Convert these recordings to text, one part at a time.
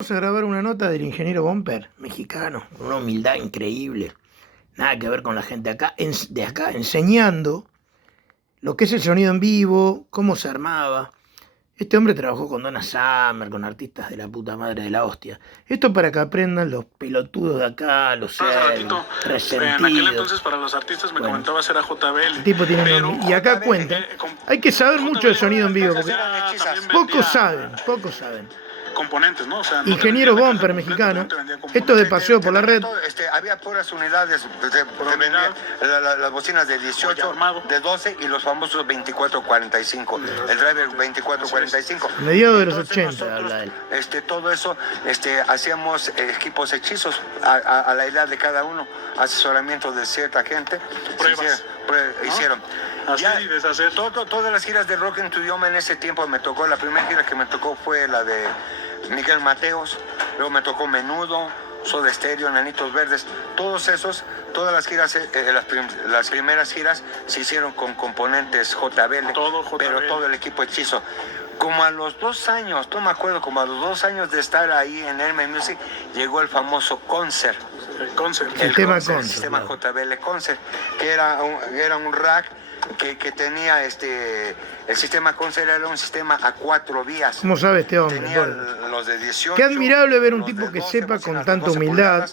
Vamos a grabar una nota del ingeniero Bomper, mexicano, con una humildad increíble. Nada que ver con la gente de acá, enseñando lo que es el sonido en vivo, cómo se armaba. Este hombre trabajó con Donna Summer, con artistas de la puta madre de la hostia. Esto para que aprendan los pelotudos de acá, los ratito, resentidos. En aquel entonces para los artistas me comentaba era JBL. El tipo tiene nombre. Y acá cuenta. Hay que saber mucho de sonido en vivo, porque pocos saben. Componentes, ¿no? O sea, no ingeniero Bomper mexicano. Esto de paseo por la red. Había puras unidades, las bocinas de 18, de 12 y los famosos 2445, el driver 2445. Mediados de los 80 habla él. Todo eso, hacíamos equipos hechizos a la edad de cada uno, asesoramiento de cierta gente. Pruebas. Hicieron. Hacer y deshacer. Todas las giras de rock en tu idioma en ese tiempo me tocó. La primera gira que me tocó fue la de Miguel Mateos, luego me tocó Menudo, Soda Stereo, Nanitos Verdes, todas las giras, las primeras giras se hicieron con componentes JBL, pero todo el equipo hechizo. Como a los 2 años, no me acuerdo, como a los 2 años de estar ahí en Elme Music, llegó el famoso Concert. El tema Concert. El sistema JBL Concert, que era un rack que tenía el sistema Concert era un sistema a 4 vías. ¿Cómo sabe este hombre? Tenía los de 18. Qué admirable ver un tipo que sepa con tanta humildad,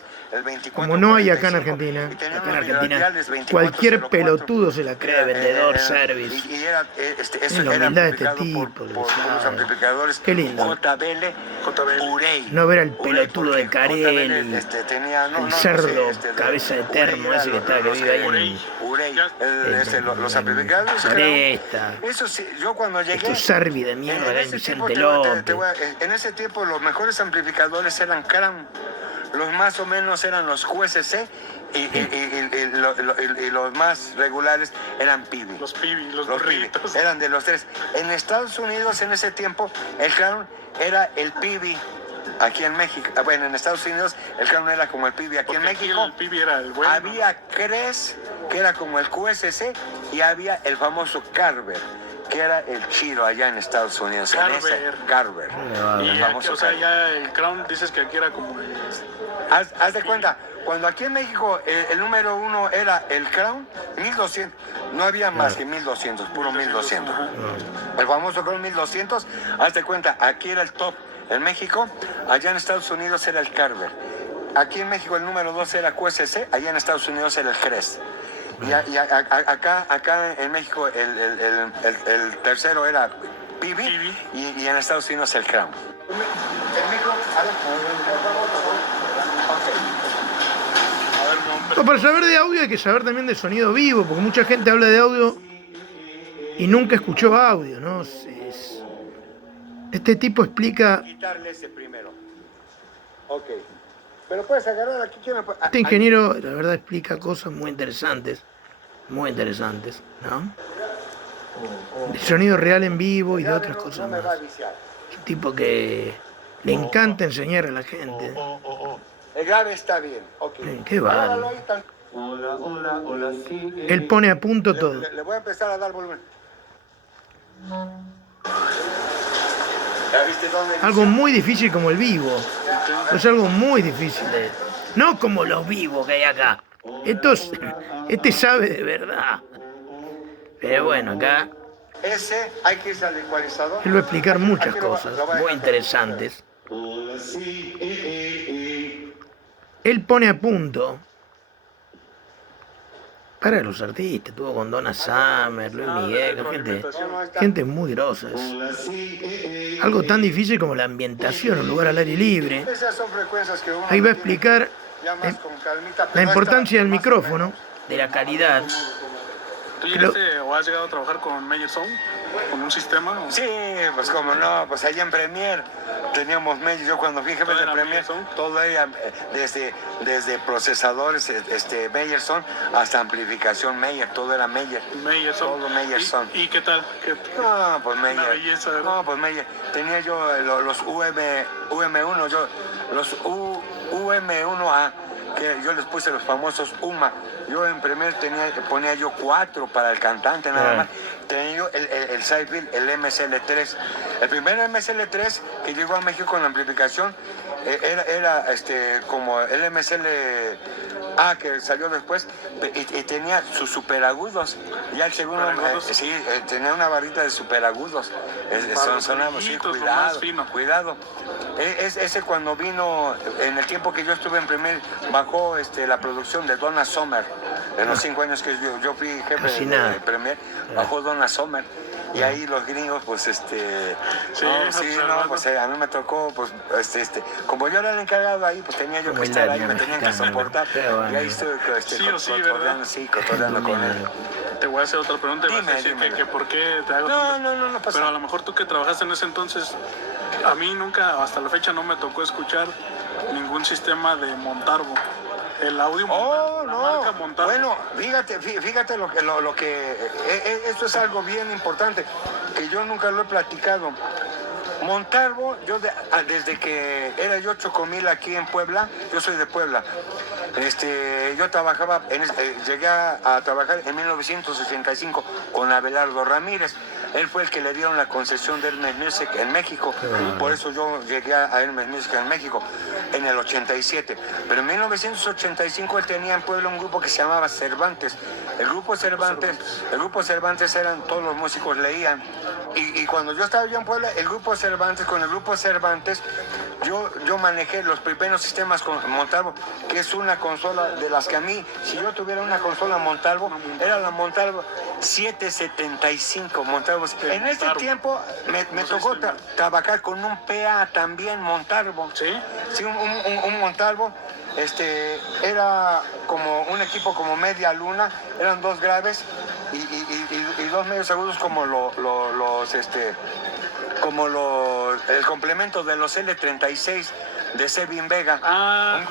como no hay acá en Argentina. Acá en Argentina cualquier pelotudo se la cree, vendedor, service. Es la humildad de este tipo. Los amplificadores. Qué lindo. JBL Urey. No ver al pelotudo de Carelli, el cerdo, cabeza de termo ese que vive ahí en Urey. Los amplificadores. Eso sí, yo cuando llegué. Estos Servi de mierda, en Vicente López. En ese tiempo los mejores amplificadores eran Cram. Los más o menos eran los QSC y los más regulares eran Pibi. Los Pibi, los burritos. Eran de los 3. En Estados Unidos en ese tiempo el Crown era el Pibi. Aquí en México, bueno, en Estados Unidos el Crown era como el Pibi. Aquí en México el Pibi era el bueno. Había Cres, que era como el QSC, y había el famoso Carver, que era el chido allá en Estados Unidos. Carver. Y aquí, o sea, ya el Crown dices que aquí era como el... Haz de cuenta, cuando aquí en México el número 1 era el Crown, 1200, no había más que 1200, puro 1200. El famoso Crown 1200, haz de cuenta, aquí era el top. En México, allá en Estados Unidos era el Carver. Aquí en México el número 2 era QSC, allá en Estados Unidos era el Crest. Y acá en México el tercero era Pibi y en Estados Unidos el Crown. En México, Para saber de audio hay que saber también de sonido vivo, porque mucha gente habla de audio y nunca escuchó audio, ¿no? Este tipo explica. Quitarle ese primero. Ok. Pero puedes agarrar aquí. Este ingeniero, la verdad, explica cosas muy interesantes, ¿no? De sonido real en vivo y de otras cosas más. Es un tipo que le encanta enseñar a la gente. El grave está bien. Ok. Qué vale. Hola, sí. Él pone a punto todo. Le voy a empezar a dar volumen. Algo muy difícil como el vivo. Es algo muy difícil. No como los vivos que hay acá. Este sabe de verdad. Pero bueno, acá Ese hay que irse al ecualizador. él va a explicar muchas cosas muy interesantes. Él pone a punto para los artistas. Estuvo con Donna Summer, Luis Miguel, gente muy grosa. Algo tan difícil como la ambientación, un lugar al aire libre. Esas son frecuencias que uno Ahí va a explicar la importancia del micrófono, de la calidad. ¿Tú llegaste o has llegado a trabajar con Meyer Sound? ¿Con un sistema? Sí, pues como no, pues allá en Premiere teníamos Meyer. Yo cuando fui jefe de Premiere, todo era desde procesadores, Meyer Sound, hasta amplificación Meyer, todo era Meyer. Meyer Sound. Todo Meyer Sound. ¿Y qué tal? No, pues Meyer. Una belleza, ¿verdad? No, pues Meyer. Tenía yo los UM1, los UM1A, que yo les puse los famosos UMA. Yo en Premiere ponía yo 4 para el cantante nada más, tenía yo el Sideville, el MSL3. El primer MSL3 que llegó a México con la amplificación era como el MSL-A que salió después y tenía sus superagudos. Ya el segundo, tenía una barrita de superagudos. Sonaba así, cuidado. Ese cuando vino, en el tiempo que yo estuve en Premier, bajó la producción de Donna Summer. En los 5 años que yo fui jefe de Premier, bajó Donna Summer. Y ahí los gringos, pues, pues a mí me tocó, pues, como yo era el encargado ahí, pues tenía yo que estar ahí, me tenían que soportar. Y ahí estuve, cotorreando con él. Te voy a hacer otra pregunta. Dime. Que por qué te hago. No pasa. Pero a lo mejor tú que trabajaste en ese entonces, a mí nunca, hasta la fecha, no me tocó escuchar ningún sistema de Montalvo. El audio marca Montalvo. Bueno, fíjate lo que esto es algo bien importante que yo nunca lo he platicado. Montalvo, desde que era yo chocomil aquí en Puebla, yo soy de Puebla. Yo trabajaba, llegué a trabajar en 1985 con Abelardo Ramírez. Él fue el que le dieron la concesión de Hermes Music en México. Por eso yo llegué a Hermes Music en México en el 87. Pero en 1985 él tenía en Puebla un grupo que se llamaba Cervantes. El grupo Cervantes eran todos los músicos leían. Y cuando yo estaba yo en Puebla, con el grupo Cervantes, yo manejé los primeros sistemas con Montalvo, que es una consola de las que a mí, si yo tuviera una consola Montalvo, era la Montalvo 775 Montalvo. En ese tiempo me tocó trabajar con un PA también Montalvo. Sí, un Montalvo. Era como un equipo como media luna, eran 2 graves y 2 medios agudos como el complemento de los L36 de Sevin Vega,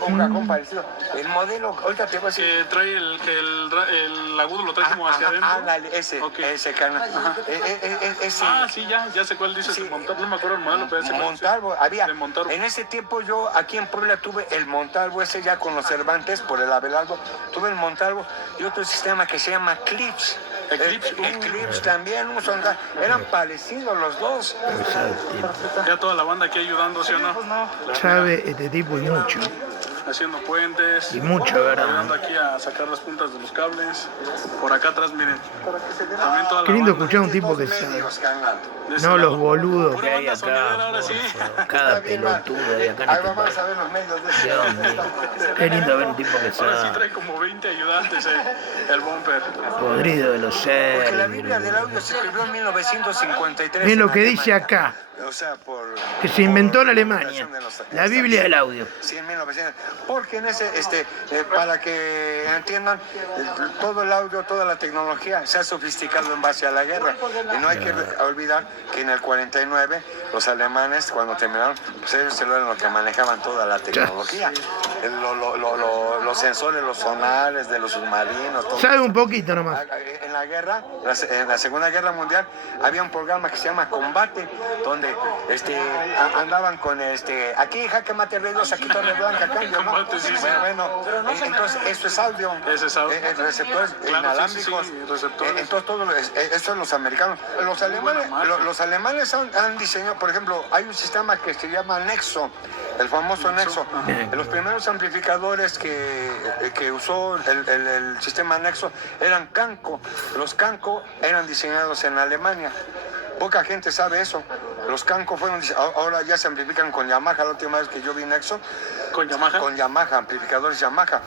un cajón parecido. El modelo, ahorita te voy a decir. Que trae el agudo, lo trae como hacia adentro. Ese canal. Sí, ya sé cuál dices. Montalvo, no me acuerdo el modelo, pero ese Montalvo, había. Montalvo. En ese tiempo yo aquí en Puebla tuve el Montalvo ese ya con los Cervantes por el Abelardo. Tuve el Montalvo y otro sistema que se llama Clips. Eclipse también, eran parecidos los dos. Ya toda la banda aquí ayudando, ¿sí o no? Sabe este tipo y mucho. Haciendo puentes. Y mucho, ¿verdad? Ayudando aquí a sacar las puntas de los cables. Por acá atrás, miren. También toda la Qué lindo banda. escuchar a un tipo que sabe. De ese No los lado. boludos que Pura hay banda sonidera, acá. ahora sí. Cada pelotudo de acá. Ahí vamos a ver los medios de Dios mío. Qué lindo ver un tipo que Ahora sí sabe. trae como 20 ayudantes, el bumper. Podrido de los Porque la seres. Biblia del audio se escribió en 1953. Miren lo en que dice Alemania. acá. O sea, Que se inventó en por Alemania. de los- La Biblia del audio. Sí, en 1900. Porque en ese, para que entiendan, todo el audio, toda la tecnología se ha sofisticado en base a la guerra. Y no hay que olvidar que en el 49 los alemanes, cuando terminaron, pues ellos eran los que manejaban toda la tecnología. Los sensores, los sonares de los submarinos, todo. Sabe un poquito nomás. En la guerra, en la Segunda Guerra Mundial, había un programa que se llama Combate, donde andaban con aquí Jaque Mate Reyes, aquí Torre Blanca, cambio, ¿no? Combate, sí, sí. Bueno, entonces eso es audio. Ese es audio. Receptores Claro, inalámbricos. sí, receptores. Entonces todo eso es los americanos. Los alemanes han diseñado, por ejemplo, hay un sistema que se llama Nexo, el famoso Nexo. Los primeros amplificadores que usó el sistema Nexo eran Canco. Los Canco eran diseñados en Alemania. Poca gente sabe eso. Los Canco ahora ya se amplifican con Yamaha. La última vez que yo vi Nexo, ¿Con Yamaha? con Yamaha, amplificadores Yamaha.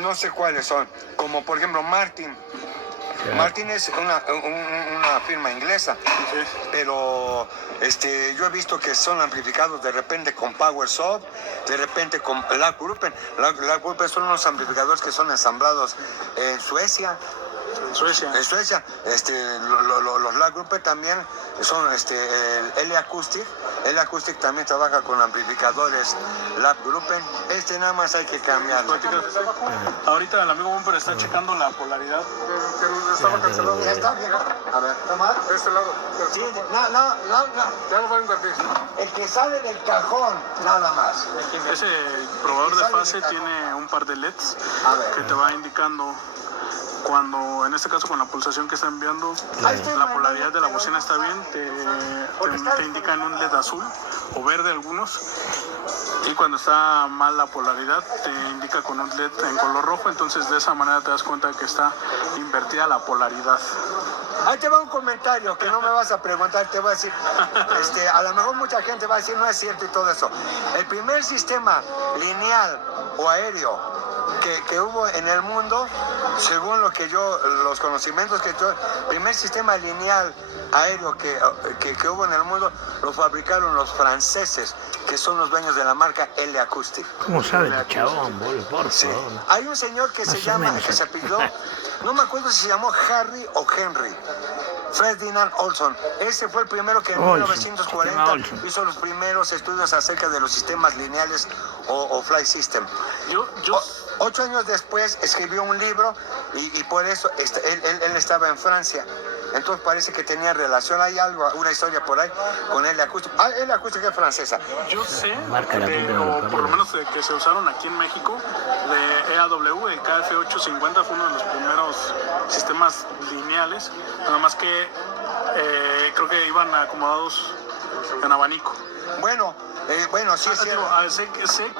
No sé cuáles son, como por ejemplo Martin. Martin es una firma inglesa, pero yo he visto que son amplificados de repente con PowerSoft, de repente con Lackgruppen. Lackgruppen son unos amplificadores que son ensamblados en Suecia. En Suecia. En Suecia, los Lackgruppen también son el L-Acoustic. El Acoustic también trabaja con amplificadores Lackgruppen. Nada más hay que cambiarlo. Ahorita el amigo Bumper está checando la polaridad. Estaba cancelado. Ya está, viejo. A ver, toma. De este lado. Sí, no. Ya lo va a invertir. El que sale del cajón, nada más. Ese probador de fase tiene un par de LEDs A ver. que te va indicando cuando en este caso con la pulsación que está enviando, la polaridad de la bocina está bien, te indica en un LED azul o verde algunos, y cuando está mal la polaridad te indica con un LED en color rojo. Entonces de esa manera te das cuenta que está invertida la polaridad. Ahí te va un comentario que no me vas a preguntar, te voy a decir, a lo mejor mucha gente va a decir no es cierto y todo eso. El primer sistema lineal o aéreo que hubo en el mundo, según los conocimientos que yo, el primer sistema lineal aéreo que hubo en el mundo lo fabricaron los franceses, que son los dueños de la marca L Acoustic. ¿Cómo sabe el chabón, boludo? Por Sí. favor. Hay un señor que se llama, que se apellidó, no me acuerdo si se llamó Harry o Henry. Ferdinand Olson. Ese fue el primero que en Olson, 1940 Olson. hizo los primeros estudios acerca de los sistemas lineales o flight system. 8 años después escribió un libro y por eso él estaba en Francia. Entonces parece que tenía relación, hay algo, una historia por ahí con L Acoustic. L Acoustic es francesa. Yo sé, Marca la puta que lo o parió. por lo menos de que se usaron aquí en México, de EAW, el KF850 fue uno de los primeros sistemas lineales, nada más que creo que iban acomodados en abanico. Bueno, sí es cierto. Sé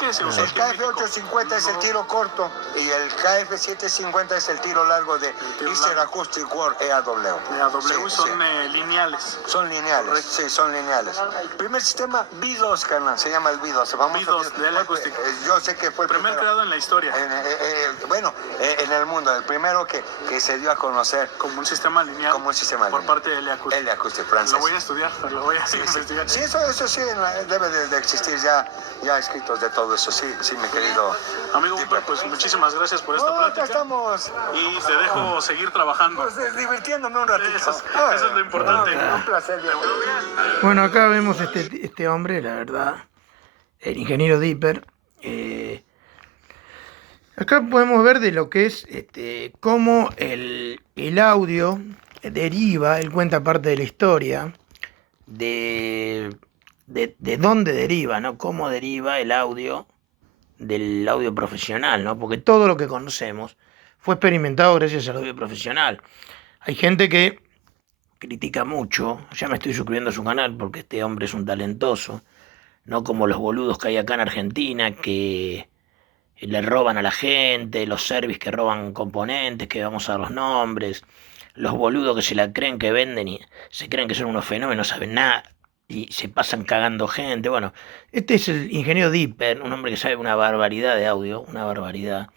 que se usó El aquí en México. KF850 es el tiro corto y el KF750 es el tiro largo de Eastern Acoustic World EAW. EAW Sí, son sí. lineales. Son lineales, Correcto. sí, son lineales. Primer sistema B2, carnal, se llama el B2. B2 de L Acoustic. Yo sé que fue el Primer primero. creado en la historia, En el mundo, el primero que se dio a conocer como un sistema lineal, como un sistema por lineal. parte de L Acoustic. L Acoustic francés. Lo voy a estudiar, lo voy a Sí, investigar. sí, eso sí debe de existir ya escritos de todo eso, sí, mi querido. Amigo Bumper, pues muchísimas gracias por esta No, acá plática estamos y te dejo seguir trabajando. pues, divirtiéndome un ratito. Eso es lo importante. Un placer, viejo. Bueno, acá vemos este hombre, la verdad, el ingeniero Dipper. Acá podemos ver de lo que es cómo el audio deriva, él cuenta parte de la historia, de dónde deriva, ¿no? Cómo deriva el audio del audio profesional, ¿no? Porque todo lo que conocemos fue experimentado gracias al audio profesional. Hay gente que critica mucho, ya me estoy suscribiendo a su canal porque este hombre es un talentoso, no como los boludos que hay acá en Argentina que le roban a la gente, los servis que roban componentes, que vamos a dar los nombres, los boludos que se la creen que venden y se creen que son unos fenómenos, no saben nada y se pasan cagando gente. Bueno, este es el ingeniero Dipper, un hombre que sabe una barbaridad de audio, una barbaridad.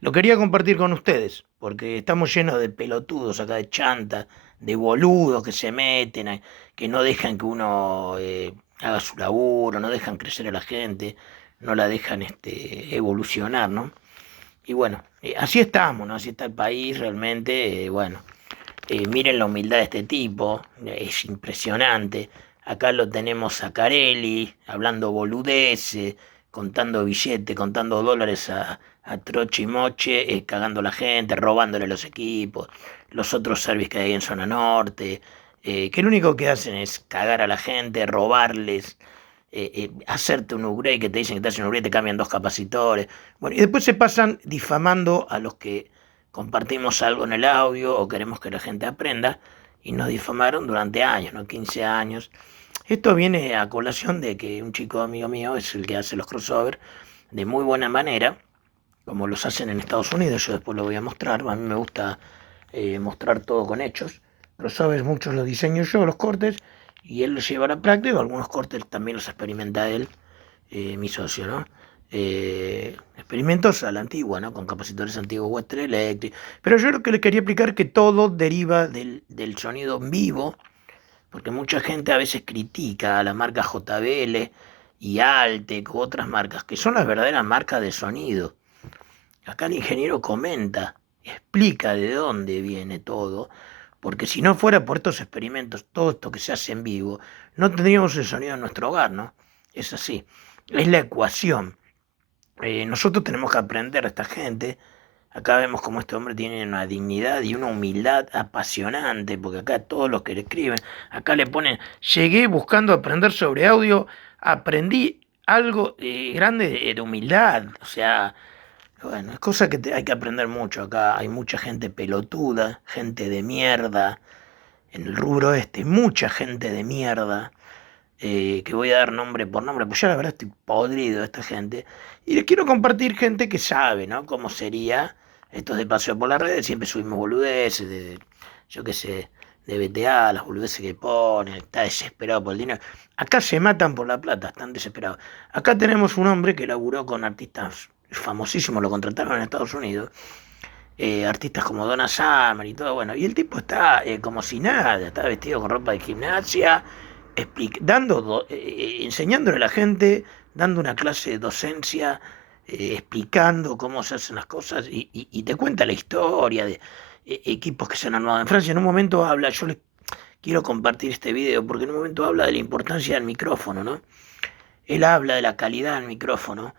Lo quería compartir con ustedes, porque estamos llenos de pelotudos acá, de chanta, de boludos que se meten, que no dejan que uno haga su laburo, no dejan crecer a la gente, no la dejan evolucionar, ¿no? Y bueno, así estamos, ¿no? Así está el país realmente, miren la humildad de este tipo, es impresionante. Acá lo tenemos a Carelli, hablando boludeces, contando billetes, contando dólares a troche y moche, cagando a la gente, robándole los equipos, los otros servicios que hay en zona norte, que lo único que hacen es cagar a la gente, robarles, hacerte un upgrade, que te dicen que te hacen un upgrade, te cambian 2 capacitores. Bueno, y después se pasan difamando a los que compartimos algo en el audio o queremos que la gente aprenda, y nos difamaron durante años, ¿no? 15 años. Esto viene a colación de que un chico amigo mío es el que hace los crossovers de muy buena manera, como los hacen en Estados Unidos. Yo después lo voy a mostrar. A mí me gusta mostrar todo con hechos. Crossovers muchos los diseño yo, los cortes, y él los lleva a la práctica. Algunos cortes también los experimenta él, mi socio, ¿no? Experimentos a la antigua, ¿no? Con capacitores antiguos Western Electric. Pero yo lo que les quería explicar es que todo deriva del sonido en vivo, porque mucha gente a veces critica a la marca JBL y Altec u otras marcas, que son las verdaderas marcas de sonido. Acá el ingeniero comenta, explica de dónde viene todo, porque si no fuera por estos experimentos, todo esto que se hace en vivo, no tendríamos el sonido en nuestro hogar, ¿no? Es así, es la ecuación. Nosotros tenemos que aprender a esta gente. Acá vemos cómo este hombre tiene una dignidad y una humildad apasionante, porque acá todos los que le escriben, acá le ponen, llegué buscando aprender sobre audio, aprendí algo grande de humildad, o sea, Bueno, es cosa que hay que aprender mucho. Acá hay mucha gente pelotuda, gente de mierda. En el rubro este, mucha gente de mierda. Que voy a dar nombre por nombre, pues ya la verdad estoy podrido de esta gente. Y les quiero compartir gente que sabe, ¿no? Cómo sería estos de paseo por las redes. Siempre subimos boludeces, yo qué sé, de BTA, las boludeces que ponen, está desesperado por el dinero. Acá se matan por la plata, están desesperados. Acá tenemos un hombre que laburó con artistas famosísimos, lo contrataron en Estados Unidos. Artistas como Donna Summer y todo, bueno, y el tipo está como si nada, está vestido con ropa de gimnasia, enseñándole a la gente, dando una clase de docencia, explicando cómo se hacen las cosas y te cuenta la historia de equipos que se han armado en Francia. En un momento habla, yo les quiero compartir este video porque en un momento habla de la importancia del micrófono, ¿no? Él habla de la calidad del micrófono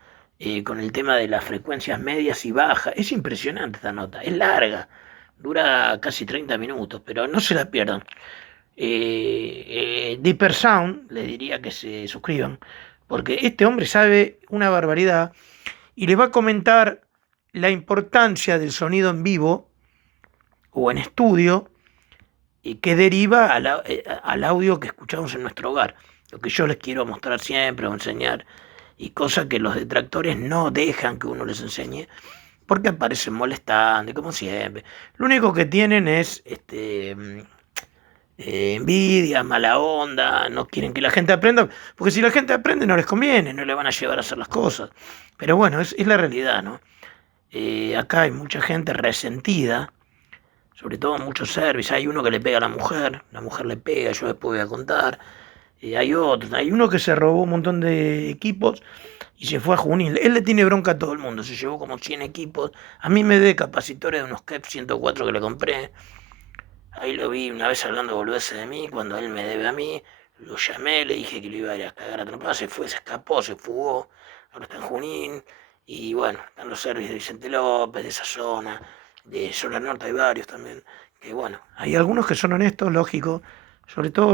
con el tema de las frecuencias medias y bajas. Es impresionante esta nota, es larga, dura casi 30 minutos, pero no se la pierdan. Deeper Sound, les diría que se suscriban, porque este hombre sabe una barbaridad y les va a comentar la importancia del sonido en vivo o en estudio que deriva al audio que escuchamos en nuestro hogar. Lo que yo les quiero mostrar siempre o enseñar, y cosas que los detractores no dejan que uno les enseñe, porque aparecen molestando, como siempre. Lo único que tienen es envidia, mala onda, no quieren que la gente aprenda, porque si la gente aprende no les conviene, no le van a llevar a hacer las cosas. Pero bueno, es la realidad, ¿no? Acá hay mucha gente resentida, sobre todo muchos servicios. Hay uno que le pega a la mujer le pega, yo después voy a contar. Hay otros, hay uno que se robó un montón de equipos y se fue a Junín. Él le tiene bronca a todo el mundo, se llevó como 100 equipos. A mí me dé capacitores de unos KEP 104 que le compré. Ahí lo vi una vez hablando boludeces de mí, cuando él me debe a mí. Lo llamé, le dije que lo iba a ir a cagar a trompadas, se fue, se escapó, se fugó. Ahora está en Junín. Y bueno, están los servicios de Vicente López, de esa zona. De Zona Norte hay varios también. Que bueno, hay algunos que son honestos, lógico. Sobre todo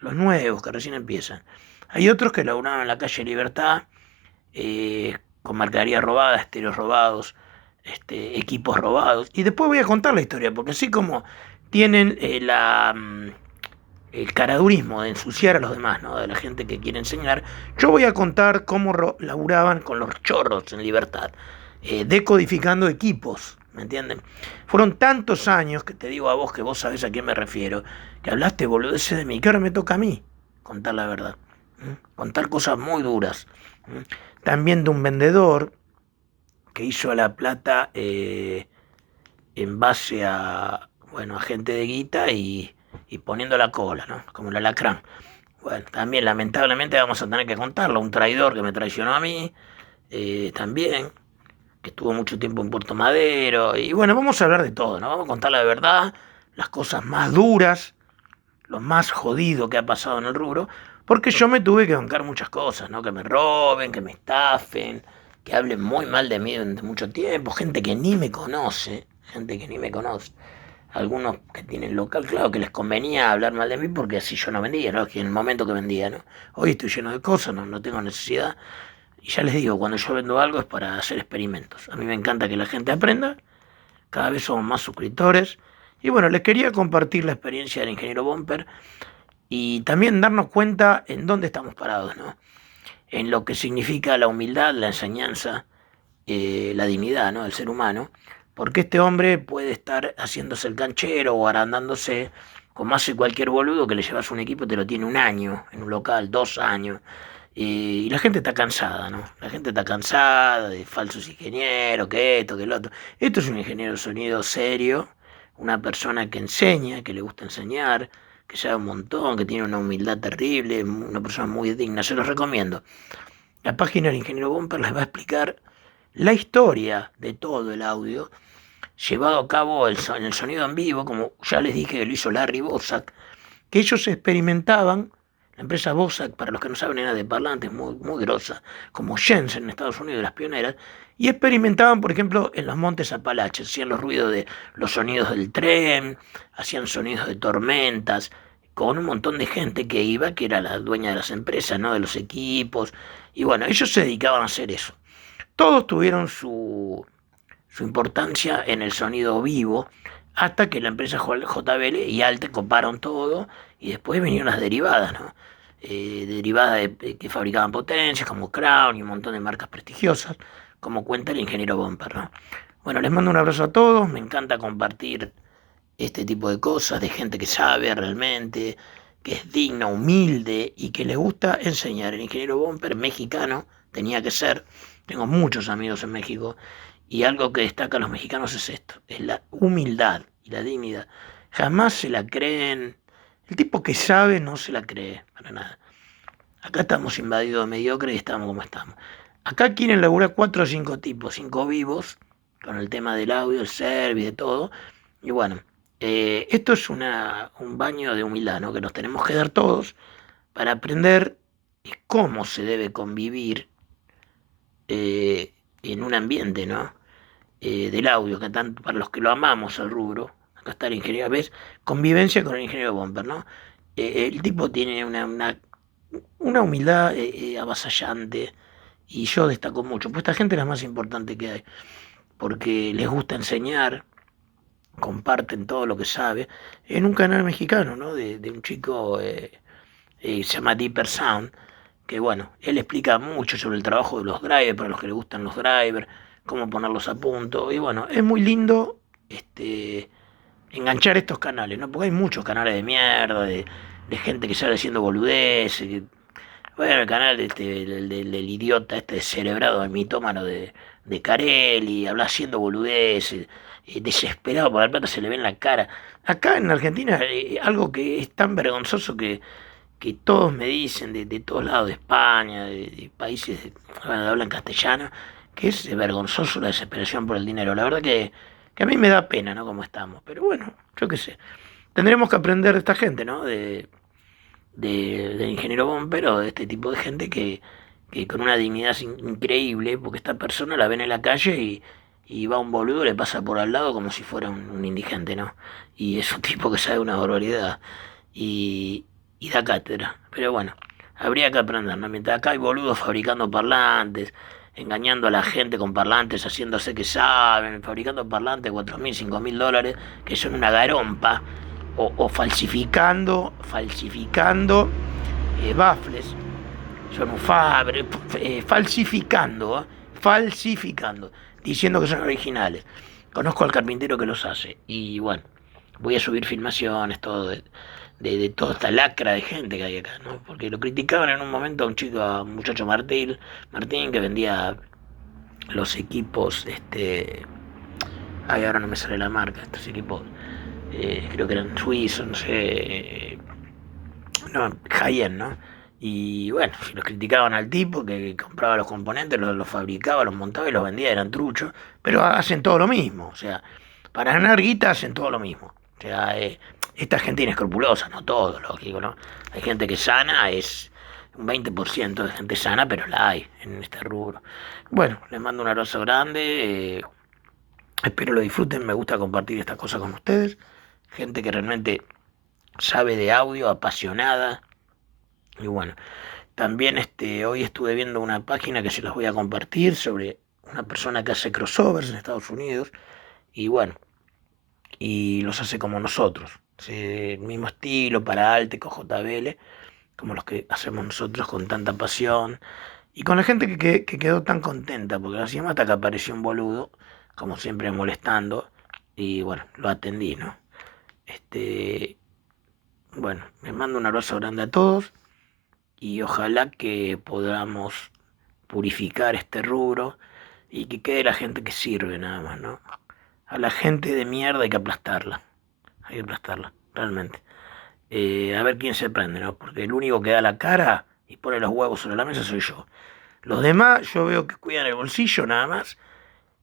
los nuevos que recién empiezan. Hay otros que laburaban en la calle Libertad, con marcaría robada, estéreos robados, equipos robados. Y después voy a contar la historia, porque así como tienen el caradurismo de ensuciar a los demás, ¿no? De la gente que quiere enseñar, yo voy a contar cómo laburaban con los chorros en Libertad, decodificando equipos, ¿me entienden? Fueron tantos años que te digo a vos, que vos sabés a quién me refiero, que hablaste boludeces de mí, que ahora me toca a mí contar la verdad, contar cosas muy duras. También de un vendedor que hizo la plata en base a, bueno, a gente de guita y poniendo la cola, ¿no? Como el alacrán. Bueno, también lamentablemente vamos a tener que contarlo. Un traidor que me traicionó a mí, también, que estuvo mucho tiempo en Puerto Madero. Y bueno, vamos a hablar de todo, ¿no? Vamos a contar la verdad, las cosas más duras, lo más jodido que ha pasado en el rubro, porque yo me tuve que bancar muchas cosas, ¿no? Que me roben, que me estafen, que hablen muy mal de mí durante mucho tiempo, gente que ni me conoce, algunos que tienen local, claro que les convenía hablar mal de mí porque así yo no vendía, ¿no? Que en el momento que vendía, ¿no? Hoy estoy lleno de cosas, no tengo necesidad. Y ya les digo, cuando yo vendo algo es para hacer experimentos. A mí me encanta que la gente aprenda, cada vez somos más suscriptores. Y bueno, les quería compartir la experiencia del ingeniero Bumper y también darnos cuenta en dónde estamos parados, ¿no? En lo que significa la humildad, la enseñanza, la dignidad, ¿no? Del ser humano. Porque este hombre puede estar haciéndose el canchero o arandándose como hace cualquier boludo que le llevas un equipo y te lo tiene 1 año en un local, 2 años. Y la gente está cansada, ¿no? La gente está cansada de falsos ingenieros, que esto, que lo otro. Esto es un ingeniero de sonido serio, una persona que enseña, que le gusta enseñar, que sabe un montón, que tiene una humildad terrible, una persona muy digna. Se los recomiendo. La página del ingeniero Bumper les va a explicar la historia de todo el audio llevado a cabo en el sonido en vivo, como ya les dije que lo hizo Larry Bozak, que ellos experimentaban. La empresa Bozak, para los que no saben, era de parlantes muy, muy grosa, como Jensen en Estados Unidos, las pioneras, y experimentaban, por ejemplo, en los montes Apalaches, hacían los ruidos de los sonidos del tren, hacían sonidos de tormentas, con un montón de gente que iba, que era la dueña de las empresas, ¿no? De los equipos, y bueno, ellos se dedicaban a hacer eso. Todos tuvieron su importancia en el sonido vivo, hasta que la empresa JBL y Alte coparon todo, y después vinieron las derivadas, ¿no? Derivadas que fabricaban potencias, como Crown y un montón de marcas prestigiosas, como cuenta el ingeniero Bomper, ¿no? Bueno, les mando un abrazo a todos, me encanta compartir este tipo de cosas, de gente que sabe realmente, que es digna, humilde y que le gusta enseñar. El ingeniero Bomper mexicano tenía que ser, tengo muchos amigos en México, y algo que destaca a los mexicanos es esto, es la humildad y la dignidad. Jamás se la creen, el tipo que sabe no se la cree, para nada. Acá estamos invadidos de mediocres y estamos como estamos. Acá quieren laburar 4 o 5 tipos, 5 vivos, con el tema del audio, el service, de todo. Y bueno, esto es un baño de humildad, ¿no? Que nos tenemos que dar todos para aprender cómo se debe convivir en un ambiente, ¿no? Del audio, que tanto para los que lo amamos al rubro, acá está el ingeniero, ¿ves? Convivencia con el ingeniero Bomper, ¿no? El tipo tiene una humildad avasallante, y yo destaco mucho, pues esta gente es la más importante que hay, porque les gusta enseñar, comparten todo lo que sabe, en un canal mexicano, ¿no? De un chico, se llama Deeper Sound, que bueno, él explica mucho sobre el trabajo de los drivers, para los que les gustan los drivers, cómo ponerlos a punto, y bueno, es muy lindo enganchar estos canales, ¿no? Porque hay muchos canales de mierda, de gente que sale haciendo boludeces, bueno, el canal del idiota este descerebrado, el mitómano de Carelli, habla haciendo boludeces, desesperado por la plata, se le ve en la cara. Acá en Argentina, algo que es tan vergonzoso que todos me dicen de todos lados, de España, de países bueno, hablan castellano, que es vergonzoso la desesperación por el dinero. La verdad que a mí me da pena, ¿no? Como estamos. Pero bueno, yo qué sé. Tendremos que aprender de esta gente, ¿no? Del ingeniero Bomper, o de este tipo de gente que con una dignidad increíble, porque esta persona la ven en la calle y va un boludo, le pasa por al lado como si fuera un indigente, ¿no? Y es un tipo que sabe una barbaridad y da cátedra. Pero bueno, habría que aprender, ¿no? Mientras acá hay boludos fabricando parlantes, engañando a la gente con parlantes, haciéndose que saben, fabricando parlantes de $4.000, $5.000, que son una garompa, o falsificando baffles, son un fabre, falsificando, diciendo que son originales. Conozco al carpintero que los hace, y bueno, voy a subir filmaciones, todo de toda esta lacra de gente que hay acá, ¿no? Porque lo criticaban en un momento a un muchacho Martín, que vendía los equipos, ay, ahora no me sale la marca, estos equipos, creo que eran suizos, no sé, no, high-end, ¿no? Y bueno, si los criticaban al tipo que compraba los componentes, los fabricaba, los montaba y los vendía, eran truchos, pero hacen todo lo mismo, o sea, para ganar guita hacen todo lo mismo. O sea, esta gente inescrupulosa, no todo, lógico, ¿no? Hay gente que sana, es un 20% de gente sana, pero la hay en este rubro. Bueno, les mando un abrazo grande, espero lo disfruten, me gusta compartir estas cosas con ustedes. Gente que realmente sabe de audio, apasionada. Y bueno, también hoy estuve viendo una página que se las voy a compartir sobre una persona que hace crossovers en Estados Unidos. Y bueno, y los hace como nosotros, el mismo estilo para Alteco, JBL, como los que hacemos nosotros con tanta pasión. Y con la gente que quedó tan contenta, porque encima hasta que apareció un boludo, como siempre molestando, y bueno, lo atendí, ¿no? Bueno, les mando un abrazo grande a todos, y ojalá que podamos purificar este rubro y que quede la gente que sirve nada más, ¿no? A la gente de mierda hay que aplastarla, realmente. A ver quién se prende, ¿no? Porque el único que da la cara y pone los huevos sobre la mesa soy yo. Los demás yo veo que cuidan el bolsillo nada más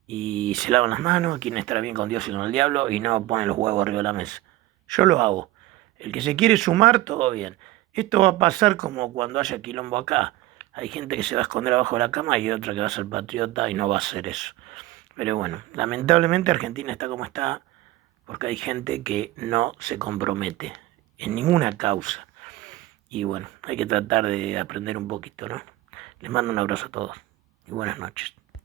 y se lavan las manos, quieren estar bien con Dios y con el diablo, y no ponen los huevos arriba de la mesa. Yo lo hago. El que se quiere sumar, todo bien. Esto va a pasar como cuando haya quilombo acá. Hay gente que se va a esconder abajo de la cama y otra que va a ser patriota y no va a hacer eso. Pero bueno, lamentablemente Argentina está como está porque hay gente que no se compromete en ninguna causa. Y bueno, hay que tratar de aprender un poquito, ¿no? Les mando un abrazo a todos y buenas noches.